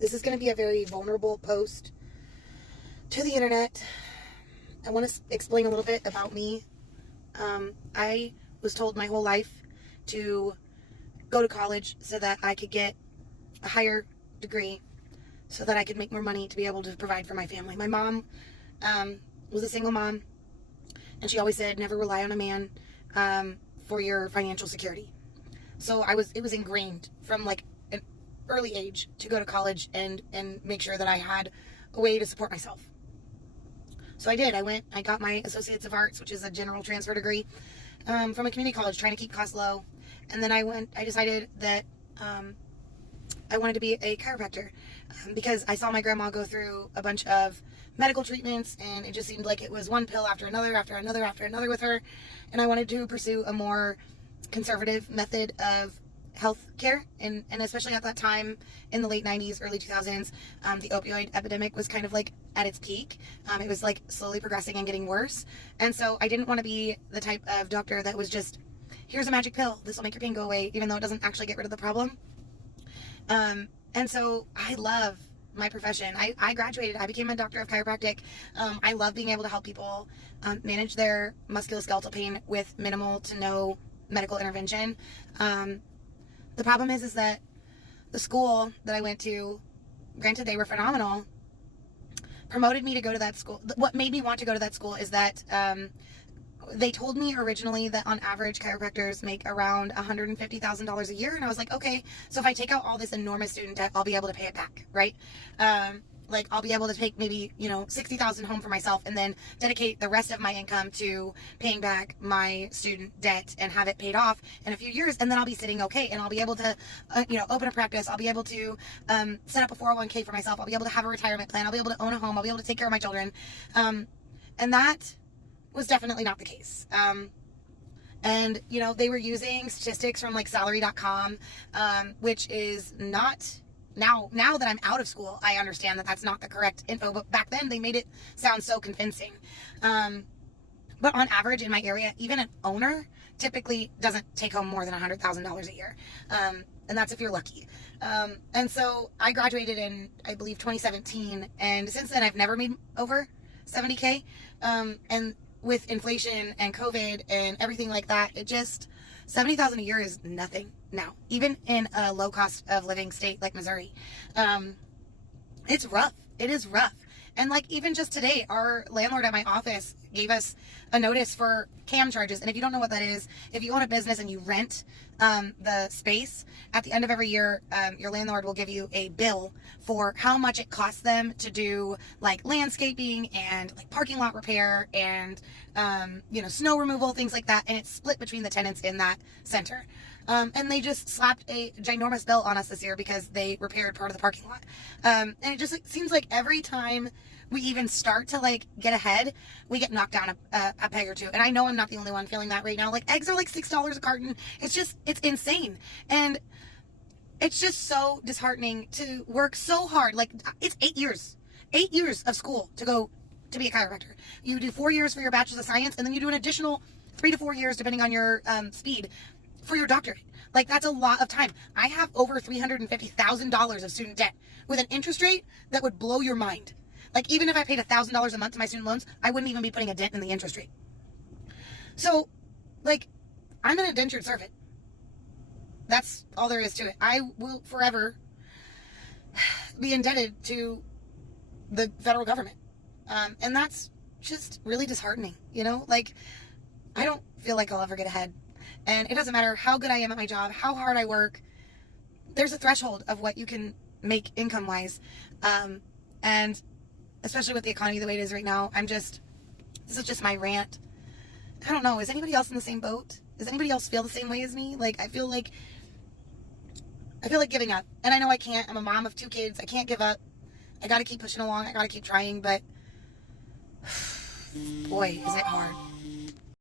This is going to be a very vulnerable post to the internet. I want to explain a little bit about me. I was told my whole life to go to college so that I could get a higher degree so that I could make more money to be able to provide for my family. My mom was a single mom, and she always said, never rely on a man for your financial security. So it was ingrained from like an early age to go to college and make sure that I had a way to support myself. So I did. I got my Associates of Arts, which is a general transfer degree, from a community college, trying to keep costs low. And then I decided that I wanted to be a chiropractor because I saw my grandma go through a bunch of medical treatments, and it just seemed like it was one pill after another with her. And I wanted to pursue a more conservative method of health care, and especially at that time in the late 90s, early 2000s, the opioid epidemic was kind of like at its peak. It was like slowly progressing and getting worse. And so I didn't want to be the type of doctor that was just, here's a magic pill, this will make your pain go away, even though it doesn't actually get rid of the problem. And so I love my profession. I graduated, I became a doctor of chiropractic. I love being able to help people manage their musculoskeletal pain with minimal to no medical intervention. The problem is that the school that I went to, granted they were phenomenal, promoted me to go to that school. What made me want to go to that school is that they told me originally that on average chiropractors make around $150,000 a year. And I was like, okay, so if I take out all this enormous student debt, I'll be able to pay it back, right? Like I'll be able to take maybe, $60,000 home for myself and then dedicate the rest of my income to paying back my student debt and have it paid off in a few years. And then I'll be sitting okay. And I'll be able to, open a practice. I'll be able to set up a 401k for myself. I'll be able to have a retirement plan. I'll be able to own a home. I'll be able to take care of my children. And that was definitely not the case. And they were using statistics from like salary.com, which is not, now that I'm out of school, I understand that that's not the correct info, but back then they made it sound so convincing. But on average in my area, even an owner typically doesn't take home more than $100,000 a year. And that's if you're lucky. And so I graduated in, I believe, 2017. And since then I've never made over 70K. And with inflation and COVID and everything like that, it just, $70,000 a year is nothing now, even in a low cost of living state like Missouri. It's rough. It is rough. And like even just today, our landlord at my office gave us a notice for CAM charges. And if you don't know what that is, if you own a business and you rent the space, at the end of every year, your landlord will give you a bill for how much it costs them to do like landscaping and like parking lot repair and, snow removal, things like that. And it's split between the tenants in that center. And they just slapped a ginormous bill on us this year because they repaired part of the parking lot. And it just seems like every time we even start to like get ahead, we get knocked down a peg or two. And I know I'm not the only one feeling that right now. Like eggs are like $6 a carton. It's insane. And it's just so disheartening to work so hard. Like it's 8 years of school to be a chiropractor. You do 4 years for your bachelor's of science, and then you do an additional 3 to 4 years, depending on your speed, for your doctorate. Like that's a lot of time. I have over $350,000 of student debt with an interest rate that would blow your mind. Like even if I paid $1,000 a month to my student loans, I wouldn't even be putting a dent in the interest rate. So like I'm an indentured servant. That's all there is to it. I will forever be indebted to the federal government. And that's just really disheartening, like I don't feel like I'll ever get ahead. And it doesn't matter how good I am at my job, how hard I work. There's a threshold of what you can make income wise. And especially with the economy the way it is right now, this is just my rant. I don't know. Is anybody else in the same boat? Does anybody else feel the same way as me? Like, I feel like giving up. And I know I can't. I'm a mom of 2 kids. I can't give up. I got to keep pushing along. I got to keep trying. But boy, is it hard.